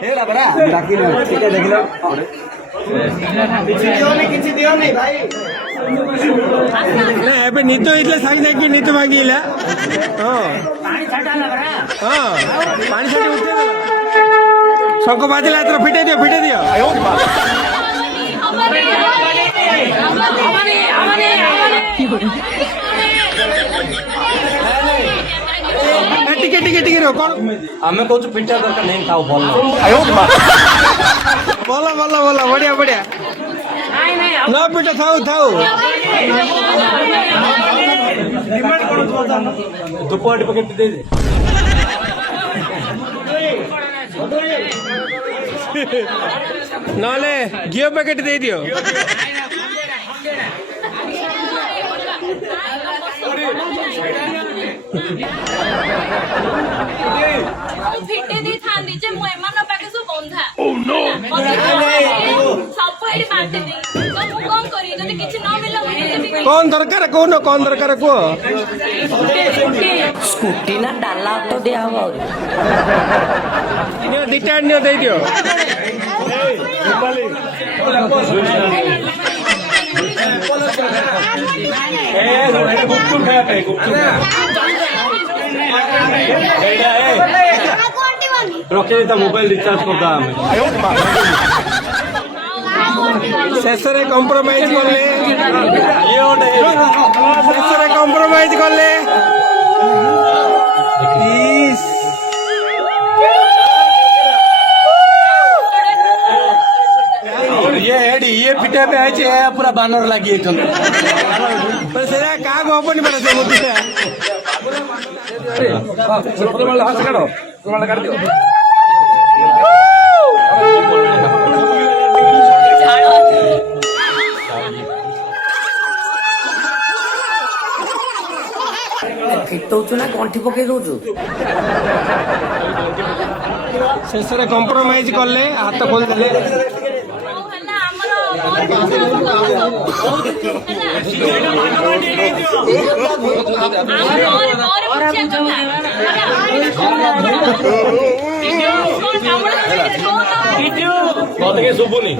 हेला बरा बाकी न ठीक है देख लो किछि दियो नहीं भाई ना ଏବେ ନିତ ହେଇଥିଲା ସାଙ୍ଗେ ସାଙ୍ଗେ ନିତ ଭାଙ୍ଗିଲା ହଁ ପାଣି ଛାଡାଲା ବରା ହଁ ପାଣି ଛାଡି ଉଠେଇଲା ଶଙ୍ଖ ବାଜିଲା ଏଥର ଫିଟେଇ ଦିଅ ଟିକେ रो କଣ ଆମେ କହୁଛୁ ପିଠା ଦରକାର नहीं खाओ ଭଲ ବଢିଆ ନା ପିଠା ଥାଉ ଧୂପକାଠି ପକେଇ ଦେଇ ଦେ ନହେଲେ ଘିଅ ପ୍ୟାକେଟ ଦେଇଦିଅ ଫିଟେ ଦେଇଥାନ୍ତି ଯେ ମୁଁ ଏମାନଙ୍କ ପାଖେ ସବୁ ବନ୍ଧା ସବୁ ଏଠି ବାଣ୍ଟି ଦେଇ ତ ମୁଁ କଣ କରିବି ଯଦି କିଛି ନ ମିଳିଲା ମୁଁ ନିଜେ କଣ ଦରକାର କହୁନ କଣ ଦରକାର କୁହ ସ୍କୁଟି ନା ଡାଲା ଅଟୋ ଦିଆ ହବ ଦିଟା ନିଅ ଦେଇଦିଅ रखे मोबाइल रिचार्ज करता ଶେଷରେ କମ୍ପ୍ରମାଇଜ କଲେ ये पिटा पे आए पूरा बानर लगी ସେଟା କାହାକୁ ହବନି ପରା ସେ ମୁଦିଟା ଫିଟଉଛୁ ନା ଗଣ୍ଠି ପକେଇ ଦଉଛୁ ଶେଷରେ କମ୍ପ୍ରମାଇଜ କଲେ ହାତ ଖୋଲିଦେଲେ शुभुनी